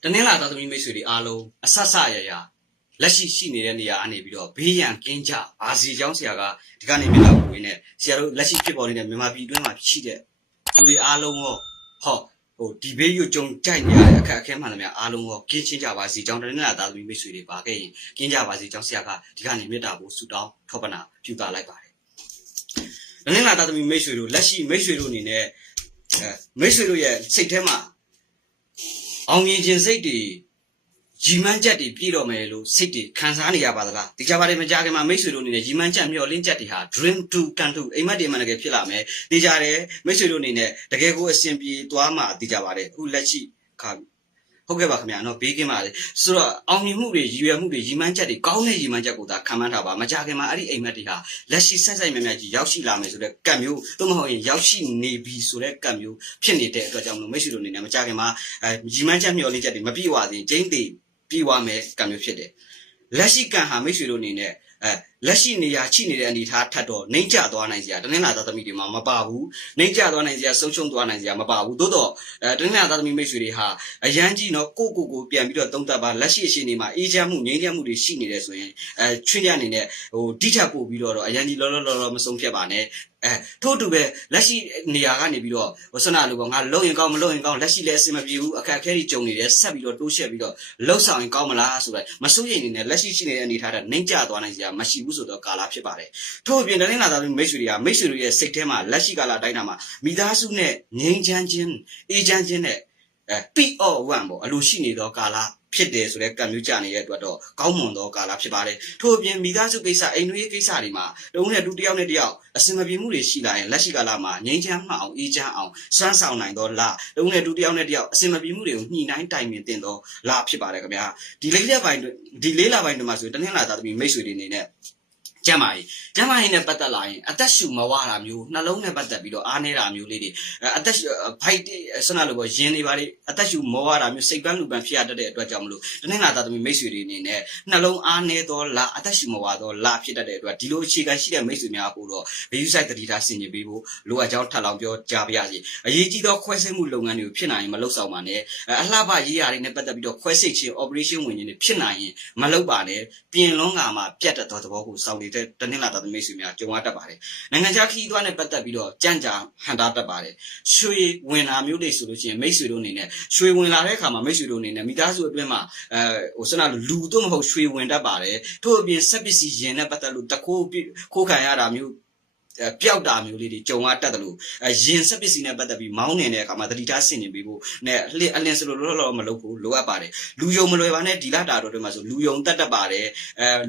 တနင်္လာသားသမီးမိတ်ဆွေတွေအားလုံးအဆက်ဆက်ရရလက်ရှိနေတဲ့နေရာအနေပြီးတော့ဘေးရန်ကင်းကြအာစီကျောင်းဆရာကဒီကနေ့မြတ်လာဝင်နေဆရာတို့လက်ရှိဖြစ်ပေါ်နေတဲ့မြန်မာပြည်အတွင်းမှာရှိတဲ့လူတွေအားလုံးရောဒီဘေးရွကြုံကြိုက်နေရတဲ့အခက်အခဲမှန်သမျှအားလုံးရောကင်းချင်းကြပါစီကျောင်းတနင်္လာသားသမီးမိတ်ဆွေတွေပါခဲ့ရင်ကင်းကြပါစီကျောင်းဆရာကဒီကနေ့မြတ်တာကိုဆုတောင်းထောက်ပနာပြုတာလိုက်ပါတယ်တနင်္လာသားသမီးမိတ်ဆွေတို့လက်ရှိမိတ်ဆွေတို့အနေနဲ့မိတ်ဆွေတို့ရဲ့စိတ်ထဲမှာအောင်မြင်ခြင်းစိတ်တွေရီမန်းချက်တွေပြည့်တော့မယ်လို့စိတ်တွေခံစားနေရပါသလားဒီကြပါတယ်မကြခင်မှာမိတ်ဆွေတို့အနေနဲ့ရီမန်းချက်မျှော်လင့်ချက်တွေဟာ dream to come to အိမ်မက်တွေမှတကယ်ဖြစ်လာမယ်ဒီကြတယ်မိတ်ဆွေတို့အနေနဲ့တကယ်ကိုအစဉ်ပြေသွားမှာဒီကြပါတယ်အခုလက်ရှိခါဟုတ်ကဲ့ပါခင်ဗျာနော်ဘေးကင်းပါလေဆိုတော့အောင်မြင်မှုတွေရည်ရွယ်မှုတွေရီမန်းချက်တွေကောင်းတဲ့ရီမန်းချက်ကိုသာခံမှန်းထားပါမကြခင်မှာအဲ့ဒီအိမ်မက်တွေဟာလက်ရှိဆက်ဆက်မြဲမြဲကြီးရောက်ရှိလာမယ်ဆိုတဲ့ကံမျိုးသို့မဟုတ်ရင်ရောက်ရှိနေပြီဆိုတဲ့ကံမျိုးဖြစ်နေတဲ့အတွက်ကြောင့်မိတ်ဆွေတို့အနေနဲ့မကြခင်မှာရီမန်းချက်မျှော်လင့်ချက်တွေမပြည့်ဝသေးကျင်းသေးပြီးွားမယ်ကံမျိုးဖြစ်တယ်လက်ရှိကံဟာမိတ်ဆွေတို့အနေနဲ့လက်ရှိနေရာချိနေတဲ့အနေထားထပ်တော့နှိမ့်ကျသွားနိုင်စရာတနင်္လာသားသမီးတွေမှာမပါဘူးနှိမ့်ကျသွားနိုင်စရာဆုံးရှုံးသွားနိုင်စရာမပါဘူးသို့တော့တနင်္လာသားသမီးမိတ်ဆွေတွေဟာအရန်ကြီးနော်ကိုပြန်ပြီးတော့သုံးသပ်ပါလက်ရှိအရှင်နေမှာအေးချမ်းမှုငြိမ်းချမ်းမှုတွေရှိနေတယ်ဆိုရင်ချွင်းရအနေနဲ့တိထပ်ပို့ပြီးတော့အရန်ကြီးလောမဆုံးဖြတ်ပါနဲ့ထို့တူပဲလက်ရှိနေရာကနေပြီးတော့ဆန္ဒလိုပေါ့ငါလုံရင်ကောင်းမလုံရင်ကောင်းလက်ရှိလည်းအဆင်မပြေဘူးအခက်အခဲတွေကြုံနေတယ်ဆက်ပြီးတော့တိုးရှက်ပြီးတော့လှုပ်ဆောင်ရင်ကောင်းမလားဆိုတော့မစိုးရိမ်နေနဲ့လက်ရှိရှိနေတဲ့အနေထားတဲ့နှိမ့်ကျသွားနိုင်စရာမရှိဘူးဆိုတော့ကာလဖြစ်ပါတယ်ထို့အပြင်တနင်္လာသားမိတ်ဆွေတွေကမိတ်ဆွေတို့ရဲ့စိတ်ထဲမှာလက်ရှိကာလအတိုင်းတာမှာမိသားစုနဲ့ငြိမ်းချမ်းခြင်းအေးချမ်းခြင်းနဲ့P.O.1 ပေါ့အလိုရှိနေသောကာလဖြစ်တယ်ဆိုတဲ့ကံမျိုးကြနေတဲ့အတွက်တော့ကောင်းမွန်သောကာလဖြစ်ပါတယ်ထို့အပြင်မိသားစုကိစ္စအိမ်တွင်းကိစ္စတွေမှာတုံးနဲ့တူတယောက်နဲ့တယောက်အစင်မပြေမှုတွေရှိလာရင်လက်ရှိကာလမှာငြိမ်းချမ်းမှအောင်အေးချမ်းအောင်စွမ်းဆောင်နိုင်သောလတုံးနဲ့တူတယောက်နဲ့တယောက်အစင်မပြေမှုတွေကိုညှိနှိုင်းတိုင်ပင်တင်သောလဖြစ်ပါတယ်ခင်ဗျာဒီလေးလပိုင်းတွေမှာဆိုတနင်္လာသားသမီးမိတ်ဆွေတွေအနေနဲ့ကျမ်းမာရေးနဲ့ပတ်သက်လာရင်အသက်ရှူမဝတာမျိုးနှလုံးနဲ့ပတ်သက်ပြီးတော့အားနေတာမျိုးလေးတွေအသက်ဖိုက်ဆန္ဒလိုပေါ့ရင်းနေပါလေအသက်ရှူမောရတာမျိုးစိတ်ပန်းလူပန်းဖြစ်ရတတ်တဲ့အတွက်ကြောင့်မလို့တနင်္လာသားသမီးမိတ်ဆွေတွေအနေနဲ့နှလုံးအားနေသောလားအသက်ရှူမဝသောလားဖြစ်တတ်တဲ့အတွက်ဒီလိုအခြေခံရှိတဲ့မိတ်ဆွေများကိုတော့ဘီယူဆိုင်တတိထားဆင်ခြင်ပေးဖို့လိုအပ်ကြောင်းထပ်လောင်းပြောကြားပါရစေအရေးကြီးသောခွဲစိတ်မှုလုပ်ငန်းတွေကိုဖြစ်နိုင်ရင်မလုပ်ဆောင်ပါနဲ့အလှပရေးရာတွေနဲ့ပတ်သက်ပြီးတော့ခွဲစိတ်ခြင်း operation ဝင်ခြင်းတွေဖြစ်နိုင်ရင်မလုပ်ပါနဲ့ပြင်လွန်းကမှာပြတ်တဲ့သဘောကိုစောင့်နေတဲ့တနင်္လာသားမိတ်ဆွေများကြုံရတတ်ပါတယ်နိုင်ငံခြားခီးသွားနဲ့ပတ်သက်ပြီးတော့ကြံ့ကြာဟန်တာတတ်ပါတယ်ရွှေဝင်လာမျိုးတွေဆိုလို့ရှိရင်မိတ်ဆွေတို့အနေနဲ့ရွှေဝင်လာတဲ့အခါမှာမိတ်ဆွေတို့အနေနဲ့မိသားစုအတွင်းမှာဆန္ဒလူတော့မဟုတ်ရွှေဝင်တတ်ပါတယ်ထို့အပြင်စက်ပစ္စည်းရင်နဲ့ပတ်သက်လို့တခိုးခံရတာမျိုးပျောက်တာမျိုးလေးတွေကြုံရတတ်တယ်လို့ရင်စက်ပစ္စည်းနဲ့ပတ်သက်ပြီးမောင်းနေတဲ့အခါမှာတတိထားဆင်နေပြီးဖို့နဲ့အလင်းစလို့လောမလုပ်ဖို့လိုအပ်ပါတယ်လူယုံမလွယ်ပါနဲ့ဒီလတာတော်တွေမှာဆိုလူယုံတတ်ပါတယ်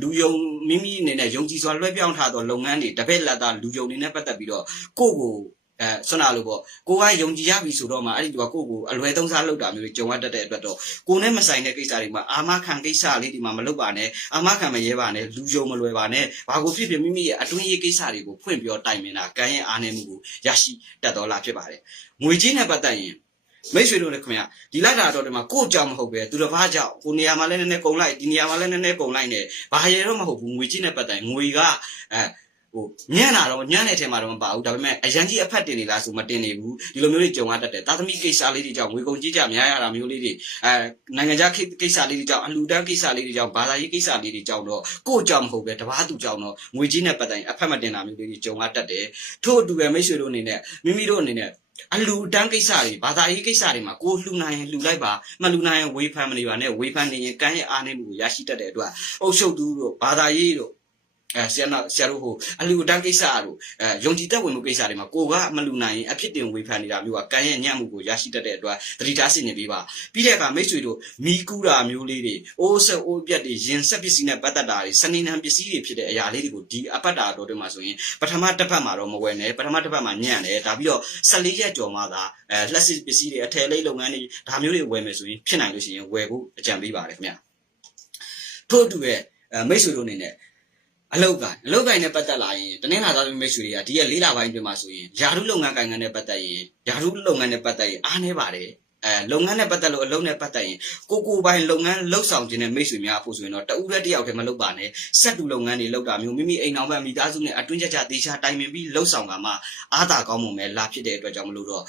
လူယုံမိမိအနေနဲ့ယုံကြည်စွာလွှဲပြောင်းထားသောလုပ်ငန်းတွေတပည့်လက်သားလူယုံတွေနဲ့ပတ်သက်ပြီးတော့ကိုဆွမ်းနာလို့ပေါ့ကိုကယုံကြည်ရပြီဆိုတော့မှအဲ့ဒီသူကကိုအလွယ်သုံးစားလုပ်တာမျိုးတွေကြုံရတတ်တဲ့အတွက်တော့ကိုနဲ့မဆိုင်တဲ့ကိစ္စတွေမှာအာမခံကိစ္စလေးဒီမှာမလုပ်ပါနဲ့အာမခံမရဲပါနဲ့လူယုံမလွယ်ပါနဲ့ဘာကိုဖြစ်ဖြစ်မိမိရဲ့အတွင်းရေးကိစ္စတွေကိုဖွင့်ပြောတိုင်ပင်တာကံရဲ့အားနည်းမှုကိုရရှိတတ်တော်လားဖြစ်ပါတယ်ငွေကြီးနဲ့ပတ်သက်ရင်မိတ်ဆွေတို့လည်းခင်ဗျာဒီလိုက်တာတော့ဒီမှာကိုကြောင်မဟုတ်ပဲသူတစ်ပါးကြောင့်ကိုနေရာမှာလည်းနည်းနည်းကုန်လိုက်ဒီနေရာမှာလည်းနည်းနည်းကုန်လိုက်နဲ့ဘာရဲတော့မဟုတ်ဘူးငွေကြီးနဲ့ပတ်သက်ငွေကညံ့တာတော့ညံ့တဲ့အထက်မှာတော့မပါဘူးဒါပေမဲ့အရန်ကြီးအဖက်တင်နေလားဆိုမတင်နေဘူးဒီလိုမျိုးတွေကြုံရတတ်တယ်သားသမီးကိစ္စလေးတွေကြောင့်ငွေကုန်ကြီးကြများရတာမျိုးလေးတွေနိုင်ငံခြားကိစ္စလေးတွေကြောင့်အလူတန်းကိစ္စလေးတွေကြောင့်ဘာသာရေးကိစ္စလေးတွေကြောင့်တော့ကိုကြောင့်မဟုတ်ပဲတပားသူကြောင့်တော့ငွေကြီးနဲ့ပတ်သက်အဖက်မတင်တာမျိုးလေးတွေကြုံရတတ်တယ်ထို့အတူပဲမိတ်ဆွေတို့အနေနဲ့မိမိတို့အနေနဲ့အလူတန်းကိစ္စတွေဘာသာရေးကိစ္စတွေမှာကိုလှူနိုင်ရင်လှူလိုက်ပါမလှူနိုင်ရင်ဝေဖန်မနေပါနဲ့ဝေဖန်နေရင်ကံရဲ့အားနည်းမှုကိုရရှိတတ်တဲ့အတွက်အုပ်ချုပ်သူတို့ဘာသာရေးတို့ဆရာတို့ဟိုအလူတန်းကိစ္စတို့ယုံကြည်သက်ဝင်မှုကိစ္စတွေမှာကိုကမလူနိုင်ရင်အဖြစ်တင်ဝေဖန်နေတာမျိုးကကံရဲ့ညံ့မှုကိုရရှိတတ်တဲ့အတွက်သတိထားဆင်ခြင်ပေးပါပြီးတဲ့အခါမိတ်ဆွေတို့မီးကူးတာမျိုးလေးတွေအိုးဆက်အိုးပြက်တွေရင်ဆက်ပစ္စည်းနဲ့ပတ်သက်တာတွေစနေနံပစ္စည်းတွေဖြစ်တဲ့အရာလေးတွေကိုဒီအပတ်တာတော်တွေမှာဆိုရင်ပထမတစ်ပတ်မှာတော့မဝယ်နဲ့ပထမတစ်ပတ်မှာညံ့တယ်ဒါပြီးတော့14ရက်ကျော်မှသာလက်စစ်ပစ္စည်းတွေအထည်လေးလုပ်ငန်းတွေဒါမျိုးတွေဝယ်မယ်ဆိုရင်ဖြစ်နိုင်လို့ရှိရင်ဝယ်ဖို့အကြံပေးပါတယ်ခင်ဗျထို့အတူရဲ့မိတ်ဆွေတို့အနေနဲ့အလုတ်ကိုင်းနဲ့ပတ်သက်လာရင်တနင်္လာသားသမီးမိတ်ဆွေတွေကဒီရဲ့၄လပိုင်းပြင်မှာဆိုရင်ယာရုလုပ်ငန်းကိုင်ငန်းနဲ့ပတ်သက်ရင်အားနေပါတယ် လုပ်ငန်းနဲ့ပတ်သက်လို့အလုံးနဲ့ပတ်သက်ရင်ကိုပိုင်လုပ်ငန်းလှုပ်ဆောင်ခြင်းနဲ့မိတ်ဆွေများအဖို့ဆိုရင်တော့တဦးတယောက်တည်းမလုပ်ပါနဲ့ဆက်တူလုပ်ငန်းတွေလုပ်တာမျိုးမိမိအိမ်အောင်ဘက်မိသားစုနဲ့အတွင်းကြတေချာတိုင်ပင်ပြီးလှုပ်ဆောင်ကမှအားသာကောင်းမှုပဲလာဖြစ်တဲ့အတွက်ကြောင့်မလို့တော့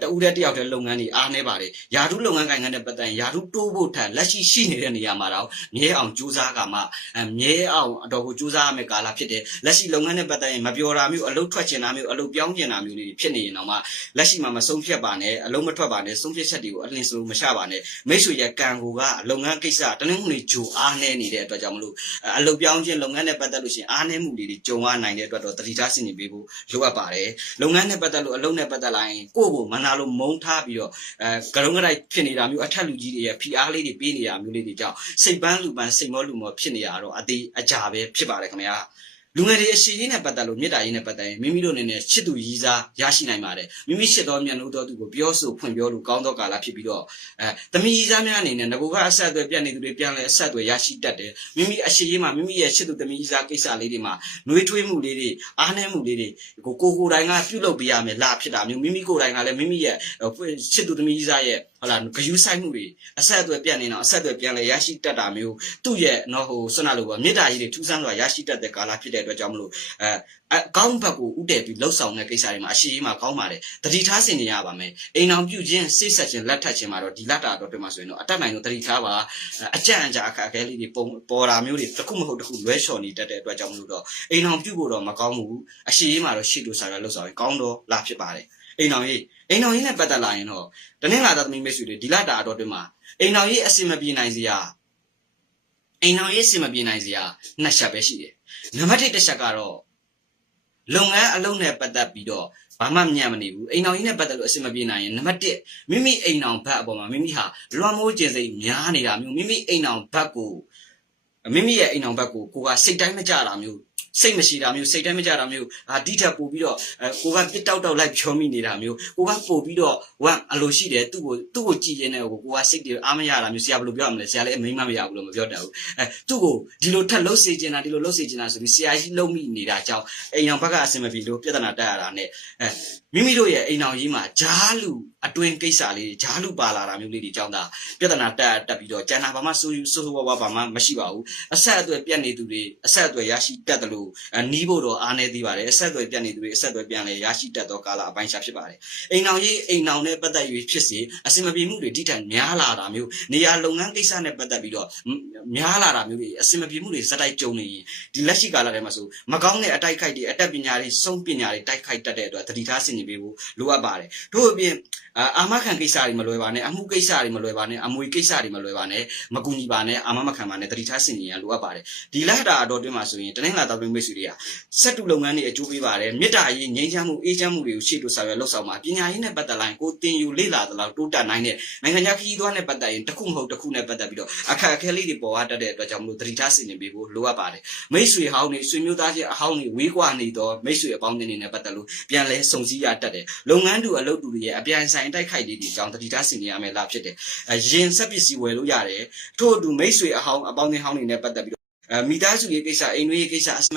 တဦးတယောက်တည်းလုပ်ငန်းတွေအားနေပါတယ်ယာထုလုပ်ငန်းကိုင်ငန်းနဲ့ပတ်သက်ရင်ယာထုတိုးဖို့ထက်လက်ရှိနေတဲ့နေရာမှာတော့မြဲအောင်ကြိုးစားကမှမြဲအောင်အတော်ကိုကြိုးစားရမယ့်ကာလဖြစ်တယ်လက်ရှိလုပ်ငန်းနဲ့ပတ်သက်ရင်မပြောတာမျိုးအလုပ်ထွက်ချင်တာမျိုးအလုပ်ပြောင်းချင်တာမျိုးတွေဖြစ်နေရင်တော့မှလက်ရှိမှာမဆုံးဖြတ်ပါနဲ့အလုံးမထွက်ပါနဲ့ဆုံးဖြတ်ချက်တွေကိုအလင်းစလို့မရှာပါနဲ့မိတ်ဆွေရဲ့ကံကိုကလုပ်ငန်းကိစ္စတနင်္ဂနွေဂျိုအားနေနေတဲ့အတွက်ကြောင့်မလို့အလုပ်ပြောင်းခြင်းလုပ်ငန်းနဲ့ပတ်သက်လို့ရှိရင်အားနည်းမှုတွေကြုံရနိုင်တဲ့အတွက်တော့တတိထားဆင်ခြင်ပေးဖို့လိုအပ်ပါတယ်လုပ်ငန်းနဲ့ပတ်သက်လို့အလုပ်နဲ့ပတ်သက်လာရင်ကိုယ့်ကိုမနာလို့မုန်းထားပြီးတော့ကရုံးကတိုက်ဖြစ်နေတာမျိုးအထက်လူကြီးတွေရဲ့ဖိအားလေးတွေပေးနေတာမျိုးလေးတွေကြောင့်စိတ်ပန်းလူပန်းစိတ်မောလူမောဖြစ်နေတာတော့အသေးအကြပဲဖြစ်ပါတယ်ခင်ဗျာလူငယ်တွေအရှိရေးနဲ့ပတ်သက်လို့မြေတားရေးနဲ့ပတ်သက်ရင်မိမိတို့အနေနဲ့ချစ်သူရည်စားရရှိနိုင်ပါတယ်မိမိချစ်တော်မြတ်လို့တော်သူကိုပြောဆိုဖွင့်ပြောလို့ကောင်းသောကာလဖြစ်ပြီးတော့သမီးရည်စားများအနေနဲ့ငကိုကအဆက်အသွယ်ပြတ်နေသူတွေပြန်လဲအဆက်အသွယ်ရရှိတတ်တယ်မိမိအရှိရေးမှာမိမိရဲ့ချစ်သူသမီးရည်စားကိစ္စလေးတွေမှာနှွေးထွေးမှုလေးတွေအားနည်းမှုလေးတွေကိုတိုင်ကပြုလုပ်ပေးရမယ်လာဖြစ်တာမျိုးမိမိကိုယ်တိုင်ကလည်းမိမိရဲ့ချစ်သူသမီးရည်စားရဲ့ဟုတ်လားဂယူးဆိုင်မှုတွေအဆက်အသွယ်ပြတ်နေတော့အဆက်အသွယ်ပြန်လဲရရှိတတ်တာမျိုးသူ့ရဲ့နော်ဟိုဆွမ်းနာလို့ပေါ့မြေတားရေးတွေထူးဆန်းစွာရရှိတတ်တဲ့ကာလဖြစ်တဲ့အတွက်ကြောင့်မလို့ကောင်းဘက်ကိုဥတည်ပြီးလှုပ်ဆောင်တဲ့ကိစ္စတွေမှာအရှိကြီးမှာကောင်းပါတယ်တတိထားဆင်နေရပါမယ်အိမ်အောင်ပြုခြင်းစိတ်ဆက်ခြင်းလက်ထပ်ခြင်းမှာတော့ဒီလက်တာတော့တွေ့မှာဆိုရင်တော့အတက်နိုင်လို့တတိထားပါအကြံအခါအခဲလေးတွေပေါ်တာမျိုးတွေတစ်ခုမဟုတ်တစ်ခုလွဲချော်နေတတ်တဲ့အတွက်ကြောင့်မလို့တော့အိမ်အောင်ပြုဖို့တော့မကောင်းဘူးအရှိကြီးမှာတော့ရှိလို့စားရလှုပ်ဆောင်ရင်ကောင်းတော့လာဖြစ်ပါတယ်အိမ်အောင်ရေးနဲ့ပတ်သက်လာရင်တော့တနင်္လာသမီးမိတ်ဆွေတွေဒီလက်တာတော့တွေ့မှာအိမ်အောင်ရေးအစင်မပြေနိုင်စရာနှစ်ချက်ပဲရှိတယ်နံပါတ်1တစ်ချက်ကတော့လုပ်ငန်းအလုပ်နဲ့ပတ်သက်ပြီးတော့ဘာမှညံ့မနေဘူးအိမ်အောင်ကြီးနဲ့ပတ်သက်လို့အဆင်မပြေနိုင်ရင်နံပါတ်1မိမိအိမ်အောင်ဘက်အပေါ်မှာမိမိဟာလွှမ်းမိုးခြင်းစိတ်များနေတာမျိုးမိမိအိမ်အောင်ဘက်ကိုမိမိရဲ့အိမ်အောင်ဘက်ကိုကစိတ်တိုင်းမကြတာမျိုးစိတ်မရှိတာမျိုးစိတ်တိုင်းမကြတာမျိုးဒီထက်ပို့ပြီးတော့ကိုကပြစ်တောက်လိုက်ဖြောမိနေတာမျိုးကိုကပို့ပြီးတော့ဝမ်အလိုရှိတယ်သူ့ကိုကြည်ရင်လည်းကိုကစိတ်တွေအားမရတာမျိုးဆရာဘယ်လိုပြောရမလဲဆရာလည်းအမိမမရဘူးလို့မပြောတတ်ဘူးသူ့ကိုဒီလိုထက်လှုပ်စေချင်တာဆိုပြီးဆရာကြီးလှုပ်မိနေတာကြောင့်အိမ်အောင်ဘက်ကအဆင်မပြေလို့ပြဿနာတက်ရတာနဲ့မိမိတို့ရဲ့အိမ်အောင်ကြီးမှာဂျားလူအတွင်းကိစ္စလေးဂျားလူပါလာတာမျိုးလေးတွေကြောင့်ဒါပြဿနာတက်ပြီးတော့ကျန်တာဘာမှဆိုးဝါးဘာမှမရှိပါဘူးအဆက်အသွယ်ပြတ်နေသူတွေအဆက်အသွယ်ရရှိတတ်တယ်လို့နီးဖို့တော့အားနေသေးပါတယ်အဆက်အသွယ်ပြတ်နေသူတွေအဆက်အသွယ်ပြန်လဲရရှိတတ်သောကာလအပိုင်းခြားဖြစ်ပါတယ်အိမ်အောင်ရေးအိမ်အောင်နဲ့ပတ်သက်၍ဖြစ်စေအစင်မပြေမှုတွေဒီထက်များလာတာမျိုးနေရာလုပ်ငန်းကိစ္စနဲ့ပတ်သက်ပြီးတော့များလာတာမျိုးတွေအစင်မပြေမှုတွေစတိုက်ကြုံနေရင်ဒီလက်ရှိကာလထဲမှာဆိုမကောင်းတဲ့အတိုက်ခိုက်တွေအတက်ပညာတွေစုံပညာတွေတိုက်ခိုက်တတ်တဲ့အတွက်တတိထားဆင်ခြင်ပေးဖို့လိုအပ်ပါတယ်တို့အပြင်အာမခံကိစ္စတွေမလွယ်ပါနဲ့အမှုကိစ္စတွေမလွယ်ပါနဲ့အမွေကိစ္စတွေမလွယ်ပါနဲ့မကူညီပါနဲ့အာမမခံပါနဲ့တတိထားဆင်ခြင်ရလိုအပ်ပါတယ်ဒီလက်တာအတော်တွင်းမှာဆိုရင်တနင်္လာတောင်တွင်းမိတ်ဆွေတွေကစက်တူလုပ်ငန်းတွေအကျိုးပေးပါတယ်မေတ္တာရေးငြိမ်းချမ်းမှုအေးချမ်းမှုတွေကိုရှေ့လို့ဆောင်ရွက်လှုပ်ဆောင်ပါပညာရေးနဲ့ပတ်သက်လာရင်ကိုတင်ယူလေ့လာသလောက်တိုးတက်နိုင်တဲ့နိုင်ငံခြားခရီးသွားနဲ့ပတ်သက်ရင်တစ်ခုမဟုတ်တစ်ခုနဲ့ပတ်သက်ပြီးတော့အခက်အခဲလေးတွေပေါ်ရတတ်တဲ့အတွက်ကြောင့်မလို့တတိထားဆင်ခြင်ပေးဖို့လိုအပ်ပါတယ်မိတ်ဆွေဟောင်းတွေဆွေမျိုးသားချင်းအဟောင်းတွေဝေးကွာနေတော့မိတ်ဆွေအပေါင်းအသင်းတွေနဲ့ပတ်သက်လို့ပြန်လဲစုံစည်းရတတ်တယ်လုပ်ငန်းတူအလုပ်တူတွေရဲ့အပြိုင်ဆိုင်တိုက်ခိုက်လေးတွေကြောင့်တတိထားဆင်ခြင်ရမယ်လားဖြစ်တယ်ရင်ဆက်ပစ္စည်းဝယ်လို့ရတယ်ထို့အတူမိတ်ဆွေအဟောင်းအပေါင်းအသင်းဟောင်းတွေနဲ့ပတ်သက်ပြီးတော့မိသားစုရေးကိစ္စအိမ်တွေရေးကိစ္စ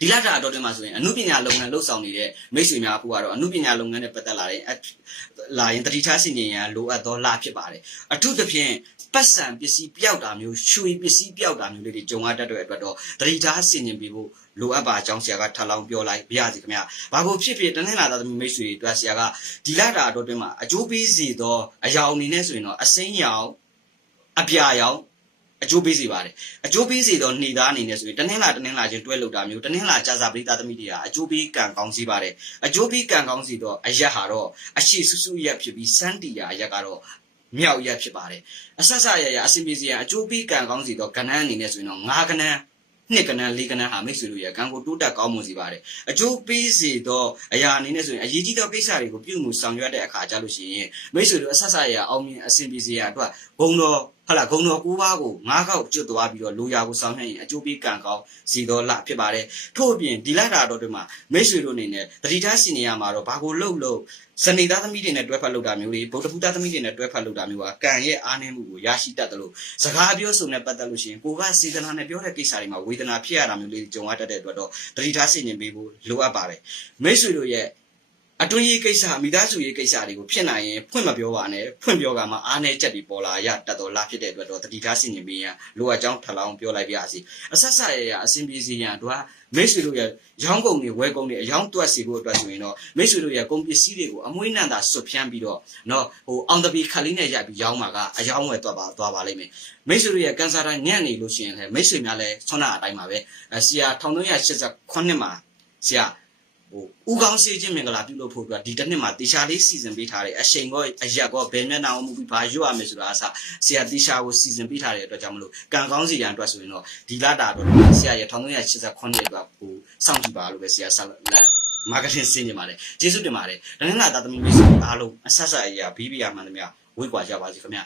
ဒီလက်တာအတော်တွင်မှာဆိုရင်အမှုပညာလုပ်ငန်းလှုပ်ဆောင်နေတဲ့မိတ်ဆွေများအခုကတော့အမှုပညာလုပ်ငန်းနဲ့ပတ်သက်လာရင်တတိထားဆင်ခြင်ရန်လိုအပ်သောလဖြစ်ပါတယ်အထူးသဖြင့်ပတ်စံပစ္စည်းပျောက်တာမျိုးရွှေပစ္စည်းပျောက်တာမျိုးလေးတွေကြုံရတတ်တဲ့အတွက်တော့တတိထားဆင်ခြင်ပေးဖို့လိုအပ်ပါအကြောင်းဆရာကထပ်လောင်းပြောလိုက်ပြရစီခင်ဗျာဘာကိုဖြစ်ဖြစ်တနင်္လာသားသမီးမိတ်ဆွေတွေအတွက်ဆရာကဒီလက်တာအတော်တွင်မှာအကျိုးပေးစေသောအရာအနေနဲ့ဆိုရင်တော့အစိမ်းရောင်အပြာရောင်အကျိုးပေးစေပါတယ်အကျိုးပေးစေတော့နေသားအနေနဲ့ဆိုရင်တနင်္လာချင်းတွဲလောက်တာမျိုးတနင်္လာကြာစာပရိသတ်သမီးတွေဟာအကျိုးပေးကံကောင်းစေပါတယ်အကျိုးပေးကံကောင်းစေတော့အရက်ဟာတော့အရှိစုစုရက်ဖြစ်ပြီးစန်းတီယာအရက်ကတော့မြောက်ရက်ဖြစ်ပါတယ်အဆက်ဆက်ရအစင်ပြေစီရအကျိုးပေးကံကောင်းစေတော့ကဏ္ဍအနေနဲ့ဆိုရင်တော့9ကဏ္ဍနှစ်ကဏ္ဍ၄ကဏ္ဍဟာမိတ်ဆွေတို့ရဲ့ကံကိုတိုးတက်ကောင်းမွန်စေပါတယ်အကျိုးပေးစေတော့အရာအနေနဲ့ဆိုရင်အရေးကြီးသောကိစ္စတွေကိုပြုမှုဆောင်ရွက်တဲ့အခါကြလို့ရှိရင်မိတ်ဆွေတို့အဆက်ဆက်ရအောင်မြင်အစင်ပြေစီရအတွက်ဘုံတော်ဟုတ်လားဂုံတော်9ပါးကို9ခေါက်ကျွတ်သွားပြီးတော့လိုရာကိုဆောင်နှံ့ရင်အကျိုးပေးကံကောင်းစီတော်လဖြစ်ပါတယ်ထို့အပြင်ဒီလက်တာတော်တွေမှာမိတ်ဆွေတို့အနေနဲ့တတိထားစီနေရမှာတော့ဘာကိုလှုပ်စနေသားသမီးတွေနဲ့တွဲဖက်လုပ်တာမျိုးတွေဗုဒ္ဓဖူးသားသမီးတွေနဲ့တွဲဖက်လုပ်တာမျိုးကကံရဲ့အားနည်းမှုကိုရရှိတတ်တယ်လို့စကားပြောဆိုနဲ့ပတ်သက်လို့ရှိရင်ကိုကစေတနာနဲ့ပြောတဲ့ကိစ္စတွေမှာဝေဒနာဖြစ်ရတာမျိုးလေးကြုံရတတ်တဲ့အတွက်တော့တတိထားစီနေပေးဖို့လိုအပ်ပါတယ်မိတ်ဆွေတို့ရဲ့ အတွင်းရေးကိစ္စမိသားစုရေးကိစ္စတွေကိုဖြစ်နိုင်ရင်ဖွင့်မပြောပါနဲ့ဖွင့်ပြောကမှအားနည်းချက်တွေပေါ်လာရတတ်တော်လားဖြစ်တဲ့အတွက်တော့တတိထားစီနေပြီးရန်လိုအပ်ကြောင်းထပ်လောင်းပြောလိုက်ပါစီအဆက်ဆက်ရအစဉ်ပြေစီရန်တို့မိတ်ဆွေတို့ရဲ့ရောင်းကုန်တွေဝယ်ကုန်တွေအယောင်းတွက်စီဖို့အတွက်ဆိုရင်တော့မိတ်ဆွေတို့ရဲ့ကုန်ပစ္စည်းတွေကိုအမွှေးနှံတာဆွတ်ဖြန်းပြီးတော့နော်ဟိုအောင်တပီခက်လေးနဲ့ရိုက်ပြီးရောင်းမှာကအယောင်းဝယ်သွားပါလိမ့်မယ်မိတ်ဆွေတို့ရဲ့ကန်ဆာတိုင်းညံ့နေလို့ရှိရင်လည်းမိတ်ဆွေများလည်းဆွမ်းနာအတိုင်းပါပဲဆီယာ1389မှာဆီယာဦးကောင်းစေးချင်းမင်္ဂလာပြုလုပ်ဖို့အတွက်ဒီတစ်နှစ်မှာတေချာလေးစီစဉ်ပေးထားတယ်အချိန်ကောအရက်ကောဘယ်မျက်နှာမှုပြီးဘာရွတ်ရမယ်ဆိုတာအစဆရာတေချာကိုစီစဉ်ပေးထားတဲ့အတွက်ကြောင့်မလို့ကံကောင်းစီရန်အတွက်ဆိုရင်တော့ဒီလတာတော့ဆရာရဲ့1389အတွက်ကိုစောင့်ကြည့်ပါလို့ပဲဆရာဆက်လက်မာကတင်ဆင်းနေပါတယ်ကျေးဇူးတင်ပါတယ်တနင်္လာသားသမီးမိတ်ဆွေအားလုံးအဆက်ဆက်အရာဘီးဘီယာမှန်သမျှဝေးကွာကြပါစေခင်ဗျ